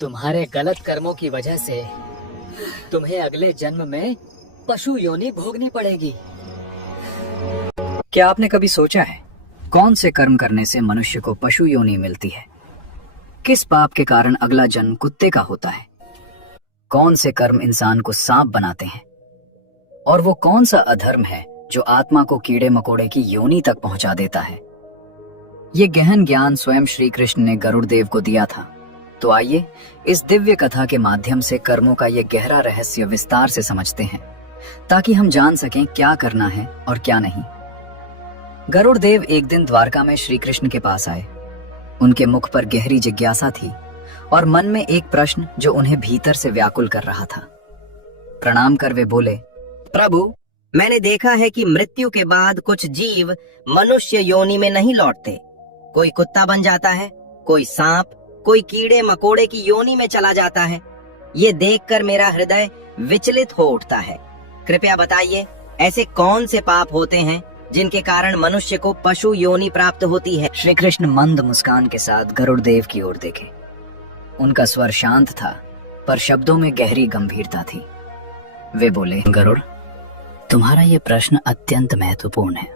तुम्हारे गलत कर्मों की वजह से तुम्हें अगले जन्म में पशु योनि भोगनी पड़ेगी। क्या आपने कभी सोचा है कौन से कर्म करने से मनुष्य को पशु योनि मिलती है? किस पाप के कारण अगला जन्म कुत्ते का होता है? कौन से कर्म इंसान को सांप बनाते हैं? और वो कौन सा अधर्म है जो आत्मा को कीड़े मकोड़े की योनि तक पहुंचा देता है? ये गहन ज्ञान स्वयं श्री कृष्ण ने गरुड़ देव को दिया था। तो आइए इस दिव्य कथा के माध्यम से कर्मों का ये गहरा रहस्य विस्तार से समझते हैं, ताकि हम जान सकें क्या करना है और क्या नहीं। गरुड़ देव एक दिन द्वारका में श्री कृष्ण के पास आए। उनके मुख पर गहरी जिज्ञासा थी और मन में एक प्रश्न जो उन्हें भीतर से व्याकुल कर रहा था। प्रणाम कर वे बोले, प्रभु, मैंने देखा है कि मृत्यु के बाद कुछ जीव मनुष्य योनि में नहीं लौटते। कोई कुत्ता बन जाता है, कोई सांप, कोई कीड़े मकोड़े की योनि में चला जाता है। ये देखकर मेरा हृदय विचलित हो उठता है। कृपया बताइए, ऐसे कौन से पाप होते हैं जिनके कारण मनुष्य को पशु योनि प्राप्त होती है? श्री कृष्ण मंद मुस्कान के साथ गरुड़ देव की ओर देखे। उनका स्वर शांत था, पर शब्दों में गहरी गंभीरता थी। वे बोले, गरुड़, तुम्हारा ये प्रश्न अत्यंत महत्वपूर्ण है।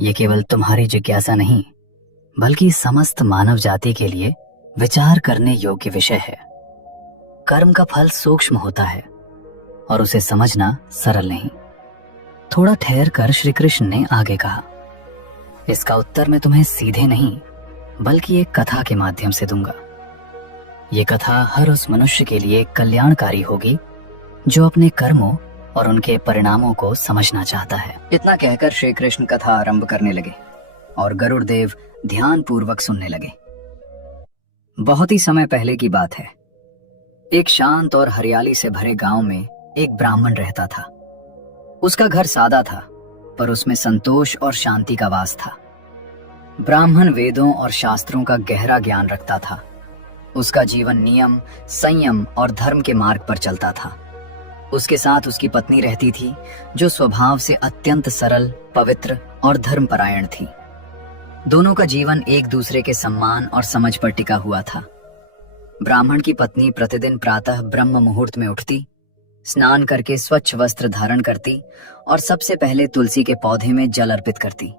ये केवल तुम्हारी जिज्ञासा नहीं, बल्कि समस्त मानव जाति के लिए विचार करने योग्य विषय है। कर्म का फल सूक्ष्म होता है और उसे समझना सरल नहीं। थोड़ा ठहर कर श्री कृष्ण ने आगे कहा, इसका उत्तर मैं तुम्हें सीधे नहीं, बल्कि एक कथा के माध्यम से दूंगा। ये कथा हर उस मनुष्य के लिए कल्याणकारी होगी जो अपने कर्मों और उनके परिणामों को समझना चाहता है। इतना कहकर श्री कृष्ण कथा आरंभ करने लगे और गरुड़ देव ध्यान पूर्वक सुनने लगे। बहुत ही समय पहले की बात है। एक शांत और हरियाली से भरे गांव में एक ब्राह्मण रहता था। उसका घर सादा था, पर उसमें संतोष और शांति का वास था। ब्राह्मण वेदों और शास्त्रों का गहरा ज्ञान रखता था। उसका जीवन नियम, संयम और धर्म के मार्ग पर चलता था। उसके साथ उसकी पत्नी रहती थी, जो स्वभाव से अत्यंत सरल, पवित्र और धर्मपरायण थी। दोनों का जीवन एक दूसरे के सम्मान और समझ पर टिका हुआ था। ब्राह्मण की पत्नी प्रतिदिन प्रातः ब्रह्म मुहूर्त में उठती, स्नान करके स्वच्छ वस्त्र धारण करती और सबसे पहले तुलसी के पौधे में जल अर्पित करती।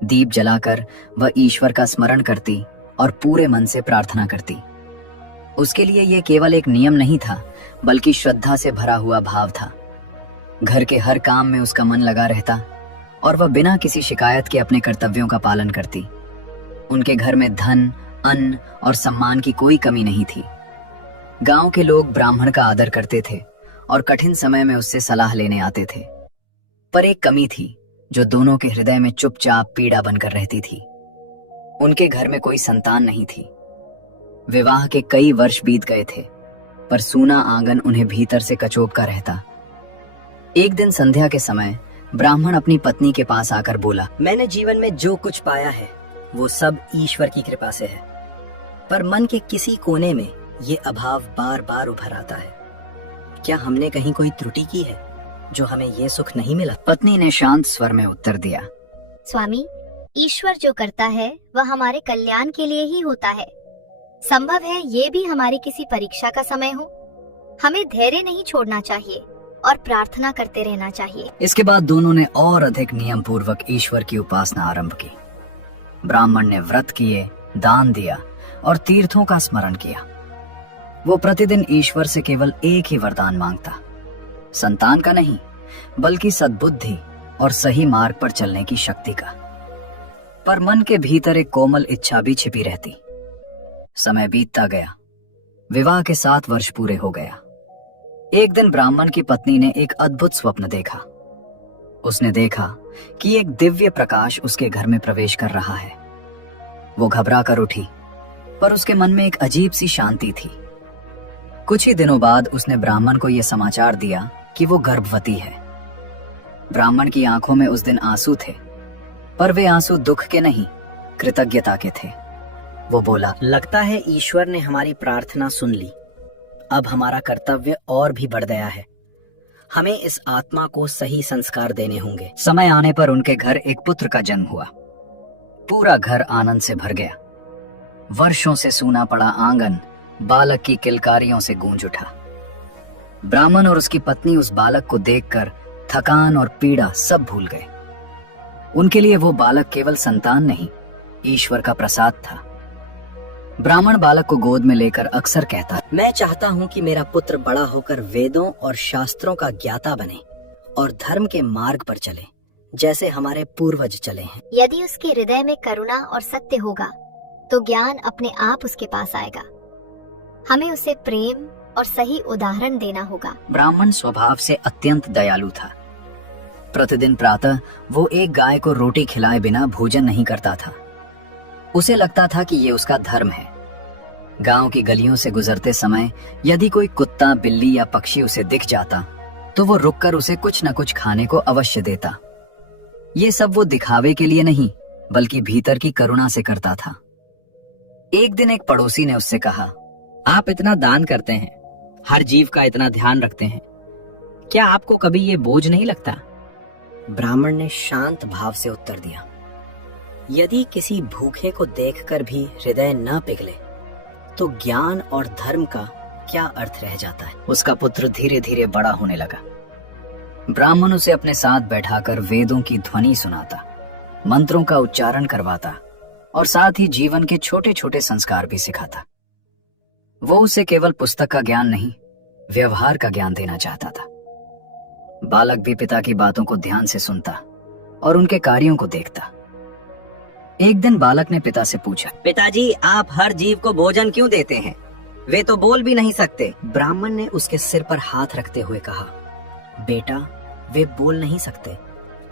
दीप जलाकर वह ईश्वर का स्मरण करती और पूरे मन से प्रार्थना करती। उसके लिए यह केवल एक नियम नहीं था, बल्कि श्रद्धा से भरा हुआ भाव था। घर के हर काम में उसका मन लगा रहता और वह बिना किसी शिकायत के अपने कर्तव्यों का पालन करती। उनके घर में धन, अन्न और सम्मान की कोई कमी नहीं थी। गांव के लोग ब्राह्मण का आदर करते थे और कठिन समय में उससे सलाह लेने आते थे। पर एक कमी थी जो दोनों के हृदय में चुपचाप पीड़ा बनकर रहती थी। उनके घर में कोई संतान नहीं थी। विवाह के कई वर्ष बीत गए थे, पर सूना आंगन उन्हें भीतर से कचोपता रहता। एक दिन संध्या के समय ब्राह्मण अपनी पत्नी के पास आकर बोला, मैंने जीवन में जो कुछ पाया है वो सब ईश्वर की कृपा से है, पर मन के किसी कोने में ये अभाव बार बार उभर आता है। क्या हमने कहीं कोई त्रुटि की है जो हमें ये सुख नहीं मिला? पत्नी ने शांत स्वर में उत्तर दिया, स्वामी, ईश्वर जो करता है वह हमारे कल्याण के लिए ही होता है। संभव है ये भी हमारी किसी परीक्षा का समय हो। हमें धैर्य नहीं छोड़ना चाहिए और प्रार्थना करते रहना चाहिए। इसके बाद दोनों ने और अधिक नियम पूर्वक ईश्वर की उपासना आरंभ की। ब्राह्मण ने व्रत किए, दान दिया और तीर्थों का स्मरण किया। वो प्रतिदिन ईश्वर से केवल एक ही वरदान मांगता, संतान का नहीं, बल्कि सद्बुद्धि और सही मार्ग पर चलने की शक्ति का। पर मन के भीतर एक कोमल इच्छा भी छिपी रहती। समय बीतता गया। विवाह के 7 वर्ष पूरे हो गया। एक दिन ब्राह्मण की पत्नी ने एक अद्भुत स्वप्न देखा। उसने देखा कि एक दिव्य प्रकाश उसके घर में प्रवेश कर रहा है। वो घबरा कर उठी, पर उसके मन में एक अजीब सी शांति थी। कुछ ही दिनों बाद उसने ब्राह्मण को यह समाचार दिया कि वो गर्भवती है। ब्राह्मण की आंखों में उस दिन आंसू थे, पर वे आंसू दुख के नहीं, कृतज्ञता के थे। वो बोला, लगता है ईश्वर ने हमारी प्रार्थना सुन ली। अब हमारा कर्तव्य और भी बढ़ गया है। हमें इस आत्मा को सही संस्कार देने होंगे। समय आने पर उनके घर एक पुत्र का जन्म हुआ। पूरा घर आनंद से भर गया। वर्षों से सूना पड़ा आंगन बालक की किलकारियों से गूंज उठा। ब्राह्मण और उसकी पत्नी उस बालक को देखकर थकान और पीड़ा सब भूल गए। उनके लिए वो बालक केवल संतान नहीं, ईश्वर का प्रसाद था। ब्राह्मण बालक को गोद में लेकर अक्सर कहता, मैं चाहता हूँ कि मेरा पुत्र बड़ा होकर वेदों और शास्त्रों का ज्ञाता बने और धर्म के मार्ग पर चले, जैसे हमारे पूर्वज चले हैं। यदि उसके हृदय में करुणा और सत्य होगा तो ज्ञान अपने आप उसके पास आएगा। हमें उसे प्रेम और सही उदाहरण देना होगा। ब्राह्मण स्वभाव से अत्यंत दयालु था। प्रतिदिन प्रातः वो एक गाय को रोटी खिलाए बिना भोजन नहीं करता था। उसे लगता था कि ये उसका धर्म है। गांव की गलियों से गुजरते समय यदि कोई कुत्ता, बिल्ली या पक्षी उसे दिख जाता तो वो रुककर उसे कुछ न कुछ खाने को अवश्य देता। ये सब वो दिखावे के लिए नहीं, बल्कि भीतर की करुणा से करता था। एक दिन एक पड़ोसी ने उससे कहा, आप इतना दान करते हैं, हर जीव का इतना ध्यान रखते हैं, क्या आपको कभी ये बोझ नहीं लगता? ब्राह्मण ने शांत भाव से उत्तर दिया, यदि किसी भूखे को देखकर भी हृदय न पिघले तो ज्ञान और धर्म का क्या अर्थ रह जाता है। उसका पुत्र धीरे धीरे बड़ा होने लगा। ब्राह्मण उसे अपने साथ बैठाकर वेदों की ध्वनि सुनाता, मंत्रों का उच्चारण करवाता और साथ ही जीवन के छोटे छोटे संस्कार भी सिखाता। वो उसे केवल पुस्तक का ज्ञान नहीं, व्यवहार का ज्ञान देना चाहता था। बालक भी पिता की बातों को ध्यान से सुनता और उनके कार्यों को देखता। एक दिन बालक ने पिता से पूछा, पिताजी, आप हर जीव को भोजन क्यों देते हैं? वे तो बोल भी नहीं सकते। ब्राह्मण ने उसके सिर पर हाथ रखते हुए कहा, बेटा, वे बोल नहीं सकते,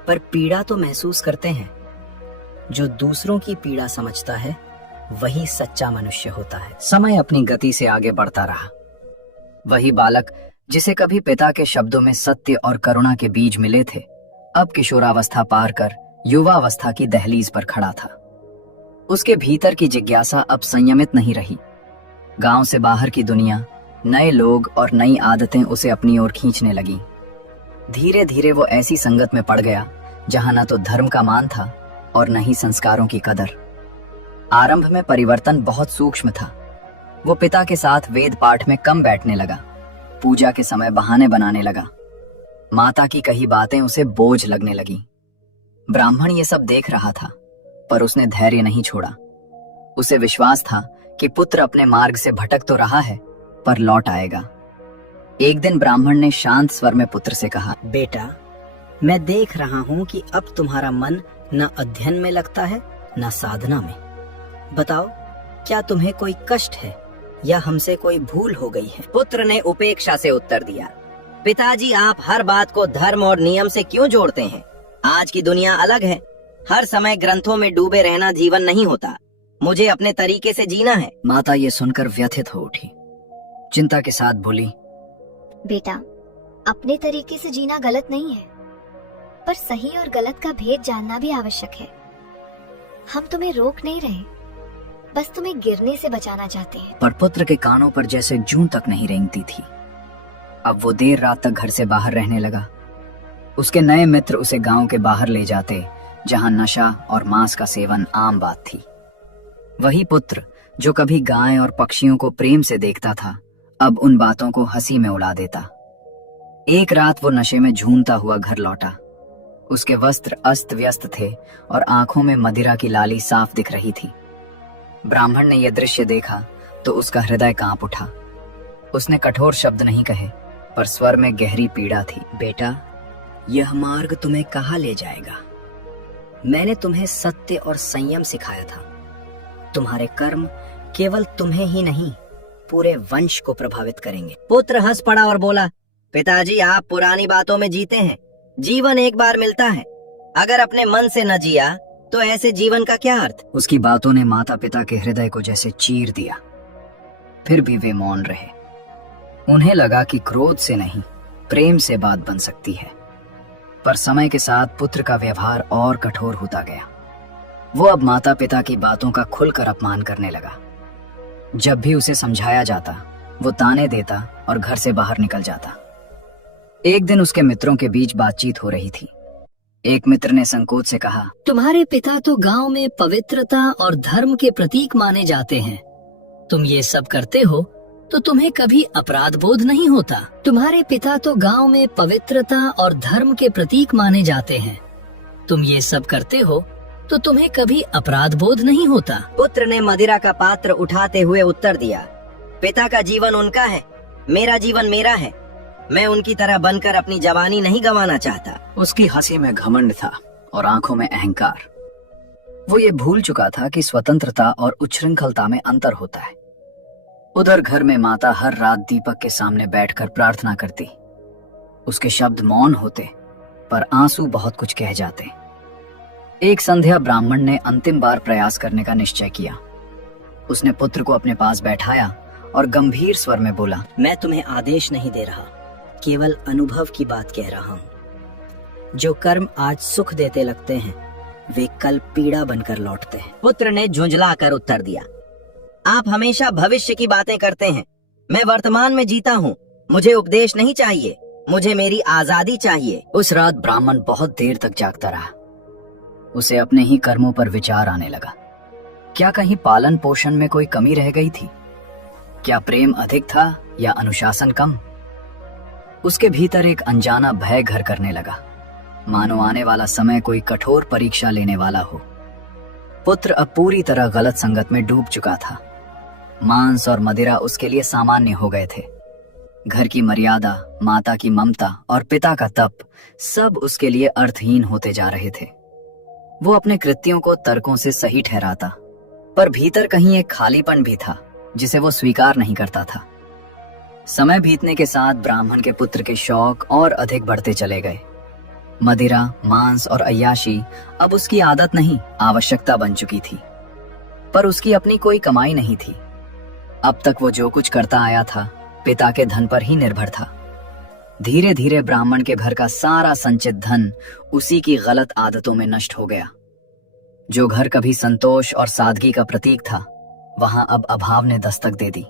पर पीड़ा तो महसूस करते हैं। जो दूसरों की पीड़ा समझता है वही सच्चा मनुष्य होता है। समय अपनी गति से आगे बढ़ता रहा। वही बालक जिसे कभी पिता के शब्दों में सत्य और करुणा के बीज मिले थे, अब किशोरावस्था पार कर युवावस्था की दहलीज पर खड़ा था। उसके भीतर की जिज्ञासा अब संयमित नहीं रही। गांव से बाहर की दुनिया, नए लोग और नई आदतें उसे अपनी ओर खींचने लगीं। धीरे धीरे वो ऐसी संगत में पड़ गया जहां न तो धर्म का मान था और न ही संस्कारों की कदर। आरंभ में परिवर्तन बहुत सूक्ष्म था। वो पिता के साथ वेद पाठ में कम बैठने लगा, पूजा के समय बहाने बनाने लगा, माता की कही बातें उसे बोझ लगने लगीं। ब्राह्मण ये सब देख रहा था, पर उसने धैर्य नहीं छोड़ा। उसे विश्वास था कि पुत्र अपने मार्ग से भटक तो रहा है, पर लौट आएगा। एक दिन ब्राह्मण ने शांत स्वर में पुत्र से कहा, बेटा, मैं देख रहा हूँ कि अब तुम्हारा मन न अध्ययन में लगता है न साधना में। बताओ, क्या तुम्हें कोई कष्ट है या हमसे कोई भूल हो गई है? पुत्र ने उपेक्षा से उत्तर दिया, पिताजी, आप हर बात को धर्म और नियम से क्यों जोड़ते हैं? आज की दुनिया अलग है। हर समय ग्रंथों में डूबे रहना जीवन नहीं होता। मुझे अपने तरीके से जीना है। माता ये सुनकर व्यथित हो उठी, चिंता के साथ बोली, बेटा, अपने तरीके से जीना गलत नहीं है, पर सही और गलत का भेद जानना भी आवश्यक है। हम तुम्हें रोक नहीं रहे, बस तुम्हें गिरने से बचाना चाहते हैं। पर पुत्र के कानों पर जैसे जूं तक नहीं रेंगती थी। अब वो देर रात तक घर से बाहर रहने लगा। उसके नए मित्र उसे गांव के बाहर ले जाते, जहां नशा और मांस का सेवन आम बात थी। वही पुत्र जो कभी गाय और पक्षियों को प्रेम से देखता था, अब उन बातों को हंसी में उड़ा देता। एक रात वो नशे में झूमता हुआ घर लौटा। उसके वस्त्र अस्त व्यस्त थे और आंखों में मदिरा की लाली साफ दिख रही थी। ब्राह्मण ने यह दृश्य देखा तो उसका हृदय कांप उठा। उसने कठोर शब्द नहीं कहे, पर स्वर में गहरी पीड़ा थी। बेटा, यह मार्ग तुम्हें कहाँ ले जाएगा? मैंने तुम्हें सत्य और संयम सिखाया था। तुम्हारे कर्म केवल तुम्हें ही नहीं, पूरे वंश को प्रभावित करेंगे। पुत्र हंस पड़ा और बोला, पिताजी, आप पुरानी बातों में जीते हैं। जीवन एक बार मिलता है, अगर अपने मन से न जिया तो ऐसे जीवन का क्या अर्थ? उसकी बातों ने माता पिता के हृदय को जैसे चीर दिया। फिर भी वे मौन रहे। उन्हें लगा कि क्रोध से नहीं, प्रेम से बात बन सकती है। पर समय के साथ पुत्र का व्यवहार और कठोर होता गया। वो अब माता पिता की बातों का खुलकर अपमान करने लगा। जब भी उसे समझाया जाता, वो ताने देता और घर से बाहर निकल जाता। एक दिन उसके मित्रों के बीच बातचीत हो रही थी। एक मित्र ने संकोच से कहा, तुम्हारे पिता तो गांव में पवित्रता और धर्म के प्रतीक माने जाते हैं, तुम ये सब करते हो तो तुम्हें कभी अपराध बोध नहीं होता। तुम्हारे पिता तो गांव में पवित्रता और धर्म के प्रतीक माने जाते हैं। तुम ये सब करते हो तो तुम्हें कभी अपराध बोध नहीं होता। पुत्र ने मदिरा का पात्र उठाते हुए उत्तर दिया, पिता का जीवन उनका है, मेरा जीवन मेरा है। मैं उनकी तरह बनकर अपनी जवानी नहीं गंवाना चाहता। उसकी हंसी में घमंड था और आंखों में अहंकार। वो ये भूल चुका था कि स्वतंत्रता और उच्छृंखलता में अंतर होता है। उधर घर में माता हर रात दीपक के सामने बैठकर प्रार्थना करती। उसके शब्द मौन होते, पर आंसू बहुत कुछ कह जाते। एक संध्या ब्राह्मण ने अंतिम बार प्रयास करने का निश्चय किया। उसने पुत्र को अपने पास बैठाया और गंभीर स्वर में बोला, मैं तुम्हें आदेश नहीं दे रहा, केवल अनुभव की बात कह रहा हूँ। जो कर्म आज सुख देते लगते हैं, वे कल पीड़ा बनकर लौटते हैं। पुत्र ने झुंझला कर उत्तर दिया, आप हमेशा भविष्य की बातें करते हैं। मैं वर्तमान में जीता हूँ। मुझे उपदेश नहीं चाहिए, मुझे मेरी आजादी चाहिए। उस रात ब्राह्मण बहुत देर तक जागता रहा। उसे अपने ही कर्मों पर विचार आने लगा। क्या कहीं पालन पोषण में कोई कमी रह गई थी? क्या प्रेम अधिक था या अनुशासन कम? उसके भीतर एक अनजाना भय घर करने लगा, मानो आने वाला समय कोई कठोर परीक्षा लेने वाला हो। पुत्र अब पूरी तरह गलत संगत में डूब चुका था। मांस और मदिरा उसके लिए सामान्य हो गए थे। घर की मर्यादा, माता की ममता और पिता का तप सब उसके लिए अर्थहीन होते जा रहे थे। वो अपने कृत्यों को तर्कों से सही ठहराता, पर भीतर कहीं एक खालीपन भी था जिसे वो स्वीकार नहीं करता था। समय बीतने के साथ ब्राह्मण के पुत्र के शौक और अधिक बढ़ते चले गए। मदिरा, मांस और अय्याशी अब उसकी आदत नहीं, आवश्यकता बन चुकी थी। पर उसकी अपनी कोई कमाई नहीं थी। अब तक वो जो कुछ करता आया था, पिता के धन पर ही निर्भर था। धीरे धीरे ब्राह्मण के घर का सारा संचित धन उसी की गलत आदतों में नष्ट हो गया। जो घर कभी संतोष और सादगी का प्रतीक था, वहां अब अभाव ने दस्तक दे दी।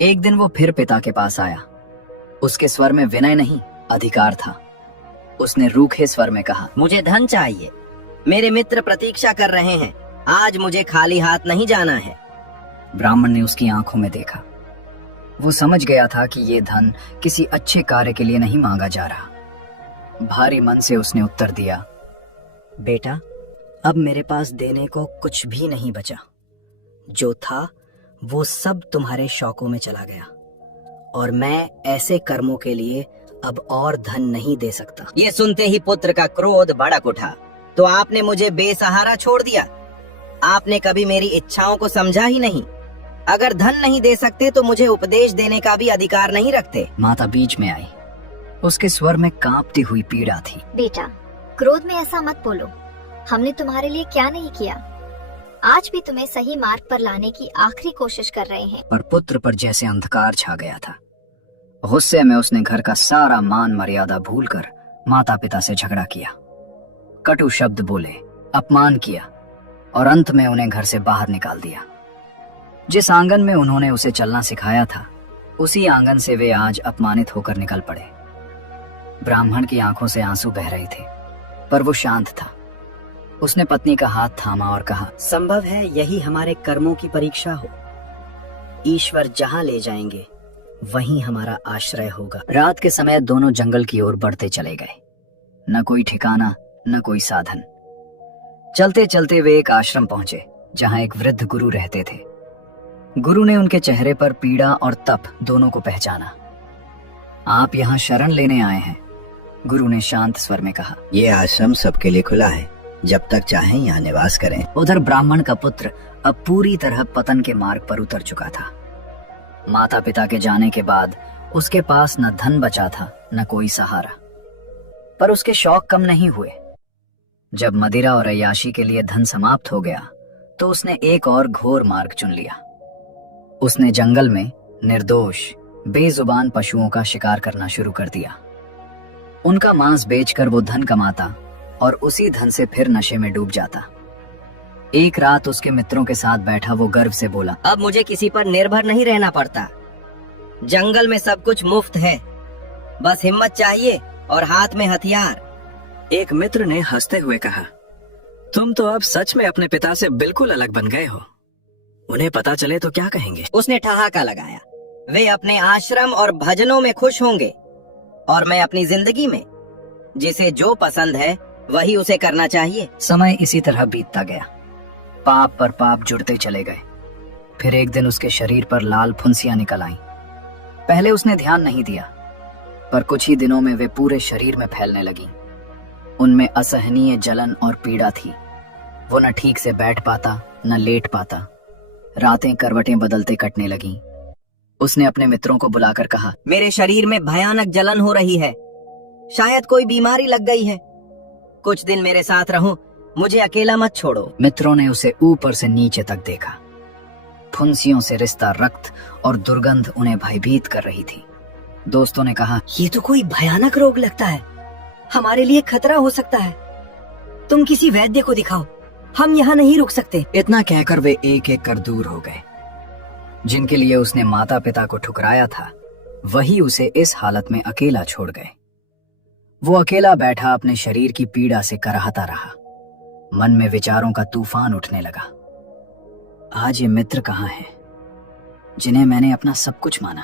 एक दिन वो फिर पिता के पास आया। उसके स्वर में विनय नहीं, अधिकार था। उसने रूखे स्वर में कहा, मुझे धन चाहिए। मेरे मित्र प्रतीक्षा कर रहे हैं। आज मुझे खाली हाथ नहीं जाना है। ब्राह्मण ने उसकी आंखों में देखा। वो समझ गया था कि ये धन किसी अच्छे कार्य के लिए नहीं मांगा जा रहा। भारी मन से उसने उत्तर दिया, बेटा, अब मेरे पास देने को कुछ भी नहीं बचा। जो था वो सब तुम्हारे शौकों में चला गया, और मैं ऐसे कर्मों के लिए अब और धन नहीं दे सकता। ये सुनते ही पुत्र का क्रोध भड़क उठा। तो आपने मुझे बेसहारा छोड़ दिया। आपने कभी मेरी इच्छाओं को समझा ही नहीं। अगर धन नहीं दे सकते तो मुझे उपदेश देने का भी अधिकार नहीं रखते। माता बीच में आई। उसके स्वर में कांपती हुई पीड़ा थी। बेटा, क्रोध में ऐसा मत बोलो। हमने तुम्हारे लिए क्या नहीं किया। आज भी तुम्हें सही मार्ग पर लाने की आखिरी कोशिश कर रहे हैं। पर पुत्र पर जैसे अंधकार छा गया था। गुस्से में उसने घर का सारा मान मर्यादा भूलकर माता पिता से झगड़ा किया। कटु शब्द बोले, अपमान किया और अंत में उन्हें घर से बाहर निकाल दिया। जिस आंगन में उन्होंने उसे चलना सिखाया था, उसी आंगन से वे आज अपमानित होकर निकल पड़े। ब्राह्मण की आंखों से आंसू बह रहे थे, पर वो शांत था। उसने पत्नी का हाथ थामा और कहा, संभव है यही हमारे कर्मों की परीक्षा हो। ईश्वर जहाँ ले जाएंगे वहीं हमारा आश्रय होगा। रात के समय दोनों जंगल की ओर बढ़ते चले गए। न कोई ठिकाना, न कोई साधन। चलते चलते वे एक आश्रम पहुंचे जहां एक वृद्ध गुरु रहते थे। गुरु ने उनके चेहरे पर पीड़ा और तप दोनों को पहचाना। आप यहाँ शरण लेने आए हैं, गुरु ने शांत स्वर में कहा। ये आश्रम सबके लिए खुला है, जब तक चाहें यहाँ निवास करें। उधर ब्राह्मण का पुत्र अब पूरी तरह पतन के मार्ग पर उतर चुका था। माता पिता के जाने के बाद उसके पास न धन बचा था, न कोई सहारा। पर उसके शौक कम नहीं हुए। जब मदिरा और अय्याशी के लिए धन समाप्त हो गया, तो उसने एक और घोर मार्ग चुन लिया। उसने जंगल में निर्दोष, बेजुबान पशुओं का शिकार करना शुरू कर दिया। उनका मांस बेचकर वो धन कमाता और उसी धन से फिर नशे में डूब जाता। एक रात उसके मित्रों के साथ बैठा वो गर्व से बोला, अब मुझे किसी पर निर्भर नहीं रहना पड़ता। जंगल में सब कुछ मुफ्त है, बस हिम्मत चाहिए और हाथ में हथियार। एक मित्र ने हंसते हुए कहा, तुम तो अब सच में अपने पिता से बिल्कुल अलग बन गए हो। उन्हें पता चले तो क्या कहेंगे? उसने ठहाका लगाया। वे अपने आश्रम और भजनों में खुश होंगे और मैं अपनी जिंदगी में जिसे जो पसंद है वही उसे करना चाहिए। समय इसी तरह बीतता गया। पाप पर पाप जुड़ते चले गए। फिर एक दिन उसके शरीर पर लाल फुंसियां निकल आईं। पहले उसने ध्यान नहीं दिया, पर कुछ ही दिनों में वे पूरे शरीर में फैलने लगीं। उनमें असहनीय जलन और पीड़ा थी। वो न ठीक से बैठ पाता न लेट पाता। रातें करवटें बदलते कटने लगीं। उसने अपने मित्रों को बुलाकर कहा, मेरे शरीर में भयानक जलन हो रही है, शायद कोई बीमारी लग गई है। कुछ दिन मेरे साथ रहो, मुझे अकेला मत छोड़ो। मित्रों ने उसे ऊपर से नीचे तक देखा। फुंसियों से रिश्ता रक्त और दुर्गंध उन्हें भयभीत कर रही थी। दोस्तों ने कहा, ये तो कोई भयानक रोग लगता है, हमारे लिए खतरा हो सकता है। तुम किसी वैद्य को दिखाओ, हम यहाँ नहीं रुक सकते। इतना कहकर वे एक एक कर दूर हो गए। जिनके लिए उसने माता पिता को ठुकराया था, वही उसे इस हालत में अकेला छोड़ गए। वो अकेला बैठा अपने शरीर की पीड़ा से कराहता रहा। मन में विचारों का तूफान उठने लगा। आज ये मित्र कहाँ हैं, जिन्हें मैंने अपना सब कुछ माना?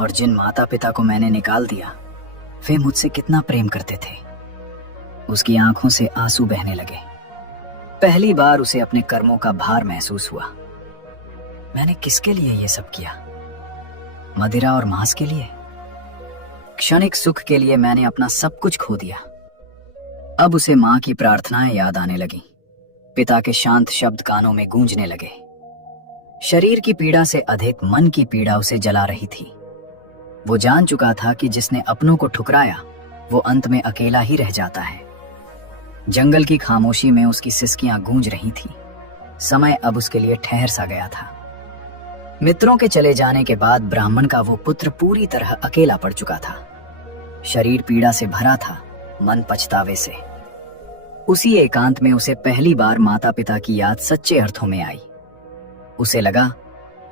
और जिन माता पिता को मैंने निकाल दिया, वे मुझसे कितना प्रेम करते थे। उसकी आंखों से आंसू बहने लगे। पहली बार उसे अपने कर्मों का भार महसूस हुआ। मैंने किसके लिए ये सब किया? मदिरा और मांस के लिए? क्षणिक सुख के लिए मैंने अपना सब कुछ खो दिया। अब उसे मां की प्रार्थनाएं याद आने लगी। पिता के शांत शब्द कानों में गूंजने लगे। शरीर की पीड़ा से अधिक मन की पीड़ा उसे जला रही थी। वो जान चुका था कि जिसने अपनों को ठुकराया, वो अंत में अकेला ही रह जाता है। जंगल की खामोशी में उसकी सिसकियां गूंज रही थी। समय अब उसके लिए ठहर सा गया था। मित्रों के चले जाने के बाद ब्राह्मण का वो पुत्र पूरी तरह अकेला पड़ चुका था। शरीर पीड़ा से भरा था, मन पछतावे से। उसी एकांत में उसे पहली बार माता पिता की याद सच्चे अर्थों में आई। उसे लगा,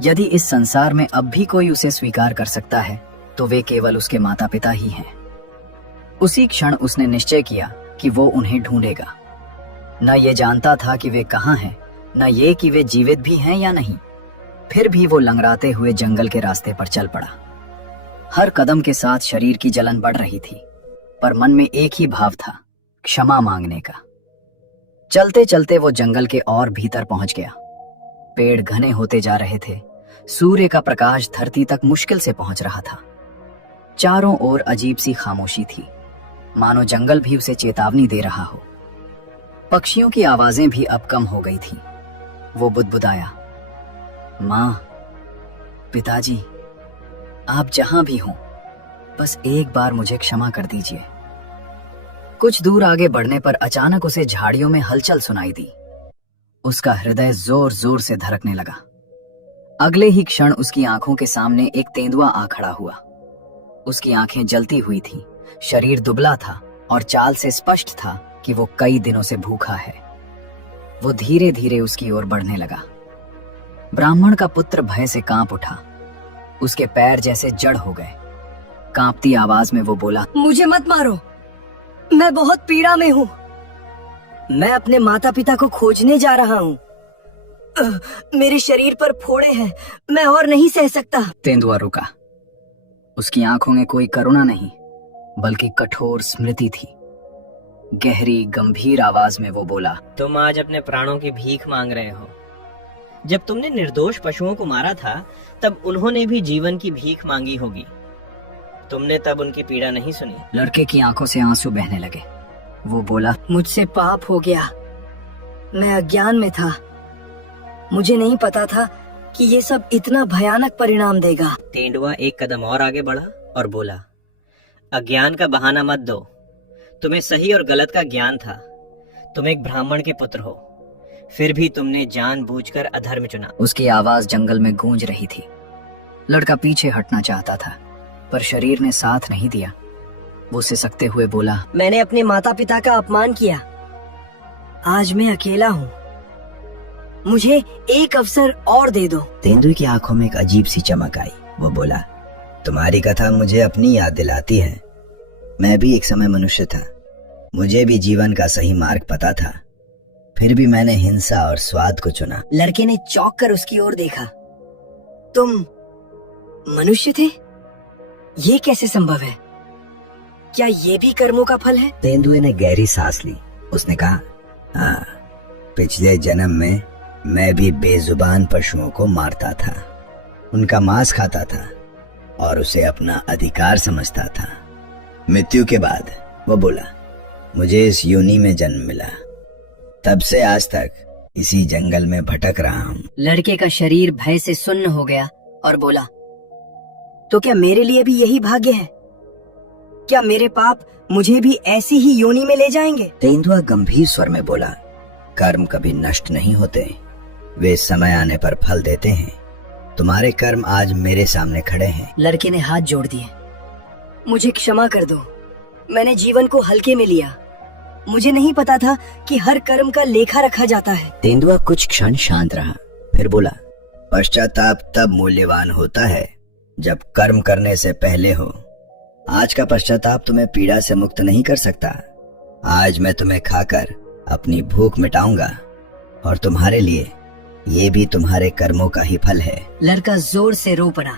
यदि इस संसार में अब भी कोई उसे स्वीकार कर सकता है, तो वे केवल उसके माता पिता ही हैं। उसी क्षण उसने निश्चय किया कि वो उन्हें ढूंढेगा। न ये जानता था कि वे कहाँ हैं, न ये कि वे जीवित भी हैं या नहीं। फिर भी वो लंगड़ाते हुए जंगल के रास्ते पर चल पड़ा। हर कदम के साथ शरीर की जलन बढ़ रही थी, पर मन में एक ही भाव था, क्षमा मांगने का। चलते चलते वो जंगल के और भीतर पहुंच गया। पेड़ घने होते जा रहे थे। सूर्य का प्रकाश धरती तक मुश्किल से पहुंच रहा था। चारों ओर अजीब सी खामोशी थी, मानो जंगल भी उसे चेतावनी दे रहा हो। पक्षियों की आवाजें भी अब कम हो गई थीं। वो बुदबुदाया, मां, पिताजी, आप जहां भी हों, बस एक बार मुझे क्षमा कर दीजिए। कुछ दूर आगे बढ़ने पर अचानक उसे झाड़ियों में हलचल सुनाई दी। उसका हृदय जोर जोर से धड़कने लगा। अगले ही क्षण उसकी आंखों के सामने एक तेंदुआ आ खड़ा हुआ। उसकी आंखें जलती हुई थीं, शरीर दुबला था और चाल से स्पष्ट था कि वो कई दिनों से भूखा है। वो धीरे धीरे उसकी ओर बढ़ने लगा। ब्राह्मण का पुत्र भय से कांप उठा। उसके पैर जैसे जड़ हो गए। कांपती आवाज में वो बोला, मुझे मत मारो, मैं बहुत पीड़ा में हूँ। मैं अपने माता पिता को खोजने जा रहा हूँ। मेरे शरीर पर फोड़े हैं, मैं और नहीं सह सकता। तेंदुआ रुका। उसकी आंखों में कोई करुणा नहीं, बल्कि कठोर स्मृति थी। गहरी गंभीर आवाज में वो बोला, तुम आज अपने प्राणों की भीख मांग रहे हो। जब तुमने निर्दोष पशुओं को मारा था, तब उन्होंने भी जीवन की भीख मांगी होगी। तुमने तब उनकी पीड़ा नहीं सुनी। लड़के की आंखों से आंसू बहने लगे। वो बोला, मुझसे पाप हो गया, मैं अज्ञान में था। मुझे नहीं पता था कि ये सब इतना भयानक परिणाम देगा। तेंदुआ एक कदम और आगे बढ़ा और बोला, अज्ञान का बहाना मत दो। तुम्हें सही और गलत का ज्ञान था। तुम एक ब्राह्मण के पुत्र हो, फिर भी तुमने जानबूझकर अधर्म चुना। उसकी आवाज जंगल में गूंज रही थी। लड़का पीछे हटना चाहता था, पर शरीर ने साथ नहीं दिया। वो सिसकते हुए बोला, मैंने अपने माता पिता का अपमान किया। आज मैं अकेला हूँ, मुझे एक अवसर और दे दो। तेंदुए की आंखों में एक अजीब सी चमक आई। वो बोला, तुम्हारी कथा मुझे अपनी याद दिलाती है। मैं भी एक समय मनुष्य था, मुझे भी जीवन का सही मार्ग पता था, फिर भी मैंने हिंसा और स्वाद को चुना। लड़के ने चौंक कर उसकी ओर देखा। तुम मनुष्य थे? ये कैसे संभव है? क्या ये भी कर्मों का फल है? तेंदुए ने गहरी सांस ली। उसने कहा, हाँ, पिछले जन्म में मैं भी बेजुबान पशुओं को मारता था, उनका मांस खाता था और उसे अपना अधिकार समझता था। मृत्यु के बाद वो बोला, मुझे इस योनि में जन्म मिला। तब से आज तक इसी जंगल में भटक रहा हूँ। लड़के का शरीर भय से सुन्न हो गया और बोला, तो क्या मेरे लिए भी यही भाग्य है? क्या मेरे पाप मुझे भी ऐसी ही योनि में ले जाएंगे? तेंदुआ गंभीर स्वर में बोला, कर्म कभी नष्ट नहीं होते, वे समय आने पर फल देते हैं। तुम्हारे कर्म आज मेरे सामने खड़े हैं। लड़के ने हाथ जोड़ दिए। मुझे क्षमा कर दो, मैंने जीवन को हल्के में लिया। मुझे नहीं पता था कि हर कर्म का लेखा रखा जाता है। तेंदुआ कुछ क्षण शांत रहा, फिर बोला, पश्चाताप तब मूल्यवान होता है जब कर्म करने से पहले हो। आज का पश्चाताप तुम्हें पीड़ा से मुक्त नहीं कर सकता। आज मैं तुम्हें खाकर अपनी भूख मिटाऊंगा और तुम्हारे लिए ये भी तुम्हारे कर्मों का ही फल है। लड़का जोर से रो पड़ा।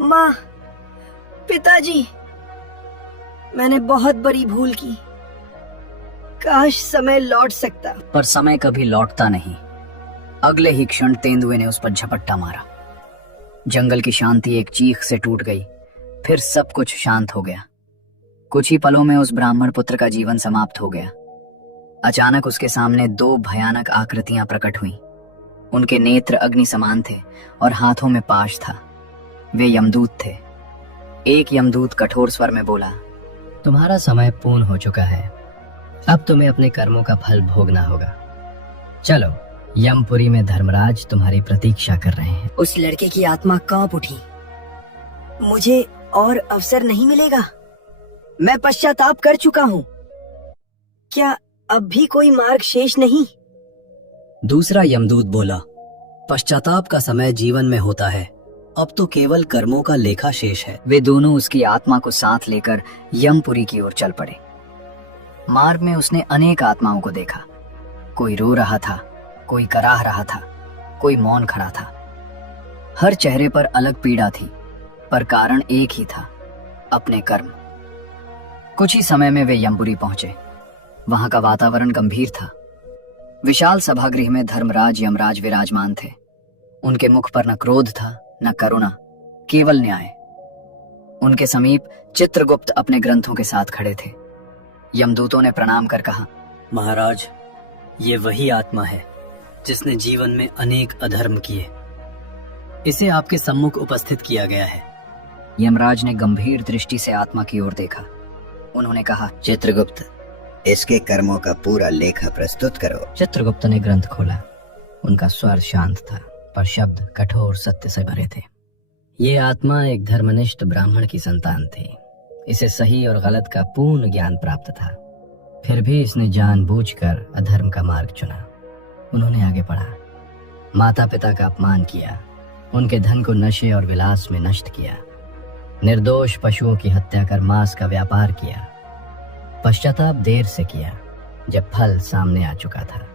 माँ, पिताजी, मैंने बहुत बड़ी भूल की। काश समय लौट सकता। पर समय कभी लौटता नहीं। अगले ही क्षण तेंदुए ने उस पर झपट्टा मारा। जंगल की शांति एक चीख से टूट गई। फिर सब कुछ शांत हो गया। कुछ ही पलों में उस ब्राह्मण पुत्र का जीवन समाप्त हो गया। अचानक उसके सामने दो भयानक आकृतियां प्रकट हुईं। उनके नेत्र अग्नि समान थे और हाथों में पाश था। वे यमदूत थे। एक यमदूत कठोर स्वर में बोला, तुम्हारा समय पूर्ण हो चुका है। अब तुम्हें अपने कर्मों का फल भोगना होगा। चलो, यमपुरी में धर्मराज तुम्हारी प्रतीक्षा कर रहे हैं। उस लड़के की आत्मा कांप उठी। मुझे और अवसर नहीं मिलेगा। मैं पश्चाताप कर चुका हूँ। क्या अब भी कोई मार्ग शेष नहीं? दूसरा यमदूत बोला, पश्चाताप का समय जीवन में होता है, अब तो केवल कर्मों का लेखा शेष है। वे दोनों उसकी आत्मा को साथ लेकर यमपुरी की ओर चल पड़े। मार्ग में उसने अनेक आत्माओं को देखा। कोई रो रहा था, कोई कराह रहा था, कोई मौन खड़ा था। हर चेहरे पर अलग पीड़ा थी, पर कारण एक ही था, अपने कर्म। कुछ ही समय में वे यमपुरी पहुंचे। वहां का वातावरण गंभीर था। विशाल सभागृह में धर्मराज यमराज विराजमान थे। उनके मुख पर न क्रोध था न करुणा, केवल न्याय। उनके समीप चित्रगुप्त अपने ग्रंथों के साथ खड़े थे। यमदूतों ने प्रणाम कर कहा, महाराज, ये वही आत्मा है जिसने जीवन में अनेक अधर्म किए। इसे आपके सम्मुख उपस्थित किया गया है। यमराज ने गंभीर दृष्टि से आत्मा की ओर देखा। उन्होंने कहा, चित्रगुप्त, इसके कर्मों का पूरा लेखा प्रस्तुत करो। चित्रगुप्त ने ग्रंथ खोला। उनका स्वर शांत था, पर शब्द कठोर सत्य से भरे थे। ये आत्मा एक धर्मनिष्ठ ब्राह्मण की संतान थी। इसे सही और गलत का पूर्ण ज्ञान प्राप्त था। फिर भी इसने जानबूझकर अधर्म का मार्ग चुना। उन्होंने आगे बढ़ा। माता पिता का अपमान किया, उनके धन को नशे और विलास में नष्ट किया, निर्दोष पशुओं की हत्या कर मांस का व्यापार किया। पश्चाताप देर से किया, जब फल सामने आ चुका था।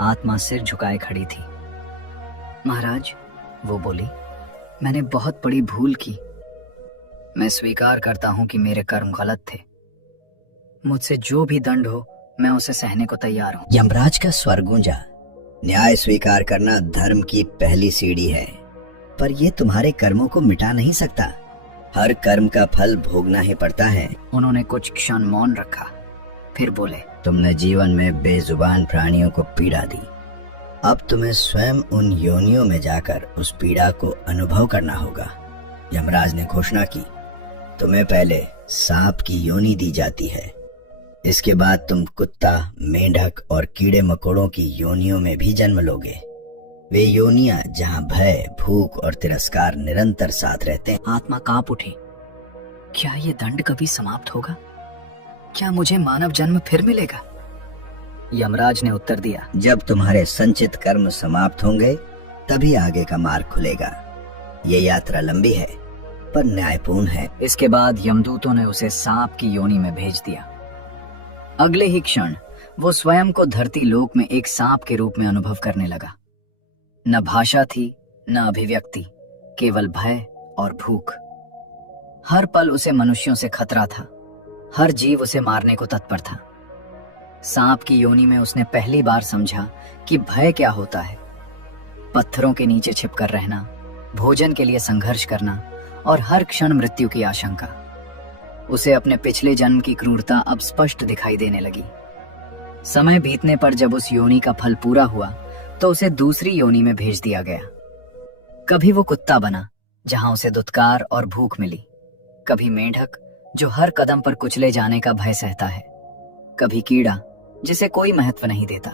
आत्मा सिर झुकाए खड़ी थी। महाराज, वो बोली, मैंने बहुत बड़ी भूल की। मैं स्वीकार करता हूं कि मेरे कर्म गलत थे। मुझसे जो भी दंड हो, मैं उसे सहने को तैयार हूं। यमराज का स्वर गूंजा, न्याय स्वीकार करना धर्म की पहली सीढ़ी है, पर यह तुम्हारे कर्मों को मिटा नहीं सकता। हर कर्म का फल भोगना ही पड़ता है। उन्होंने कुछ क्षण मौन रखा, फिर बोले, तुमने जीवन में बेजुबान प्राणियों को पीड़ा दी। अब तुम्हें स्वयं उन योनियों में जाकर उस पीड़ा को अनुभव करना होगा। यमराज ने घोषणा की, तुम्हें पहले सांप की योनि दी जाती है, इसके बाद तुम कुत्ता, मेंढक और कीड़े मकोड़ों की योनियों में भी जन्म लोगे। वे योनियां जहां भय, भूख और तिरस्कार निरंतर साथ रहते हैं। आत्मा कांप उठी। क्या ये दंड कभी समाप्त होगा? क्या मुझे मानव जन्म फिर मिलेगा? यमराज ने उत्तर दिया, जब तुम्हारे संचित कर्म समाप्त होंगे तभी आगे का मार्ग खुलेगा। ये यात्रा लंबी है पर न्यायपूर्ण है। इसके बाद यमदूतों ने उसे सांप की योनि में भेज दिया। अगले ही क्षण वो स्वयं को धरती लोक में एक सांप के रूप में अनुभव करने लगा। न भाषा थी, न अभिव्यक्ति, केवल भय और भूख। हर पल उसे मनुष्यों से खतरा था, हर जीव उसे मारने को तत्पर था। सांप की योनि में उसने पहली बार समझा कि भय क्या होता है। पत्थरों के नीचे छिपकर रहना, भोजन के लिए संघर्ष करना और हर क्षण मृत्यु की आशंका। उसे अपने पिछले जन्म की क्रूरता अब स्पष्ट दिखाई देने लगी। समय बीतने पर जब उस योनि का फल पूरा हुआ तो उसे दूसरी योनि में भेज दिया गया। कभी वो कुत्ता बना, जहां उसे दुत्कार और भूख मिली। कभी मेंढक, जो हर कदम पर कुचले जाने का भय सहता है। कभी कीड़ा, जिसे कोई महत्व नहीं देता।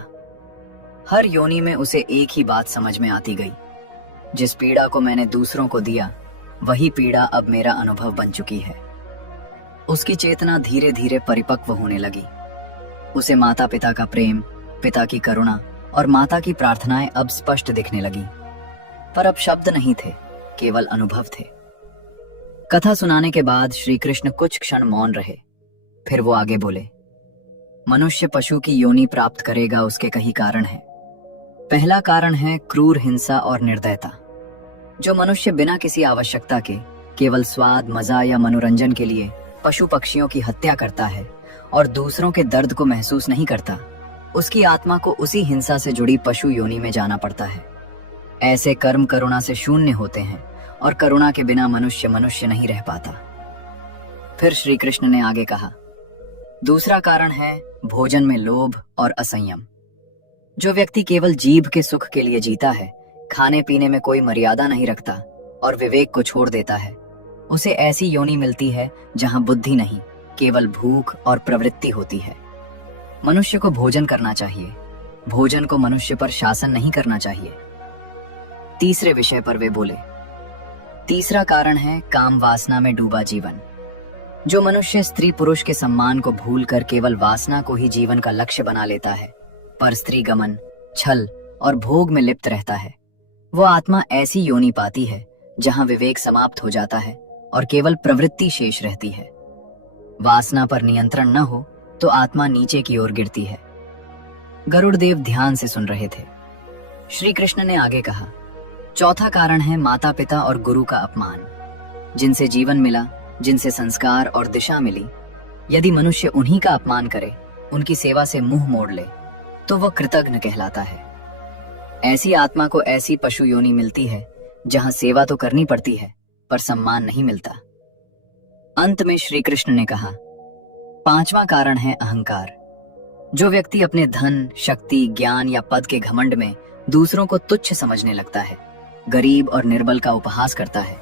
हर योनि में उसे एक ही बात समझ में आती गई, जिस पीड़ा को मैंने दूसरों को दिया, वही पीड़ा अब मेरा अनुभव बन चुकी है। उसकी चेतना धीरे धीरे परिपक्व होने लगी। उसे माता पिता का प्रेम, पिता की करुणा और माता की प्रार्थनाएं अब स्पष्ट दिखने लगी। पर अब शब्द नहीं थे, केवल अनुभव थे। कथा सुनाने के बाद श्री कृष्ण कुछ क्षण मौन रहे। फिर वो आगे बोले, मनुष्य पशु की योनि प्राप्त करेगा, उसके कई कारण हैं। पहला कारण है क्रूर हिंसा और निर्दयता। जो मनुष्य बिना किसी आवश्यकता के, केवल स्वाद, मजा या मनोरंजन के लिए पशु पक्षियों की हत्या करता है और दूसरों के दर्द को महसूस नहीं करता, उसकी आत्मा को उसी हिंसा से जुड़ी पशु योनि में जाना पड़ता है। ऐसे कर्म करुणा से शून्य होते हैं और करुणा के बिना मनुष्य मनुष्य नहीं रह पाता। फिर श्री कृष्ण ने आगे कहा, दूसरा कारण है भोजन में लोभ और असंयम। जो व्यक्ति केवल जीभ के सुख के लिए जीता है, खाने पीने में कोई मर्यादा नहीं रखता और विवेक को छोड़ देता है, उसे ऐसी योनि मिलती है जहां बुद्धि नहीं, केवल भूख और प्रवृत्ति होती है। मनुष्य को भोजन करना चाहिए, भोजन को मनुष्य पर शासन नहीं करना चाहिए। तीसरे विषय पर वे बोले, तीसरा कारण है काम वासना में डूबा जीवन। जो मनुष्य स्त्री पुरुष के सम्मान को भूलकर केवल वासना को ही जीवन का लक्ष्य बना लेता है, पर स्त्री गमन, छल और भोग में लिप्त रहता है, वो आत्मा ऐसी योनि पाती है जहां विवेक समाप्त हो जाता है और केवल प्रवृत्ति शेष रहती है। वासना पर नियंत्रण न हो तो आत्मा नीचे की ओर गिरती है। गरुड़ देव ध्यान से सुन रहे थे। श्री कृष्ण ने आगे कहा, चौथा कारण है माता पिता और गुरु का अपमान। जिनसे जीवन मिला, जिनसे संस्कार और दिशा मिली, यदि मनुष्य उन्हीं का अपमान करे, उनकी सेवा से मुंह मोड़ ले, तो वह कृतघ्न कहलाता है। ऐसी आत्मा को ऐसी पशु योनि मिलती है जहां सेवा तो करनी पड़ती है पर सम्मान नहीं मिलता। अंत में श्री कृष्ण ने कहा, पांचवा कारण है अहंकार। जो व्यक्ति अपने धन, शक्ति, ज्ञान या पद के घमंड में दूसरों को तुच्छ समझने लगता है, गरीब और निर्बल का उपहास करता है,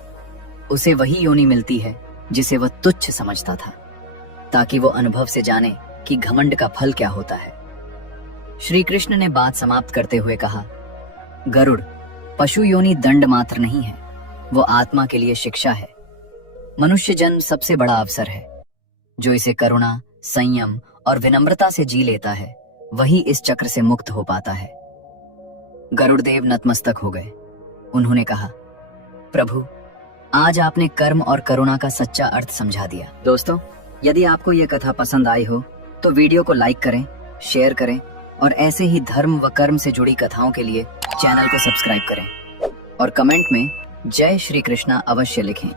उसे वही योनि मिलती है जिसे वह तुच्छ समझता था, ताकि वो अनुभव से जाने कि घमंड का फल क्या होता है। श्री कृष्ण ने बात समाप्त करते हुए कहा, गरुड़, पशु योनि दंड मात्र नहीं है, वो आत्मा के लिए शिक्षा है। मनुष्य जन्म सबसे बड़ा अवसर है। जो इसे करुणा, संयम और विनम्रता से जी लेता है, वही इस चक्र से मुक्त हो पाता है। गरुड़देव नतमस्तक हो गए। उन्होंने कहा, प्रभु, आज आपने कर्म और करुणा का सच्चा अर्थ समझा दिया। दोस्तों, यदि आपको यह कथा पसंद आई हो तो वीडियो को लाइक करें, शेयर करें और ऐसे ही धर्म व कर्म से जुड़ी कथाओं के लिए चैनल को सब्सक्राइब करें और कमेंट में जय श्री कृष्णा अवश्य लिखें।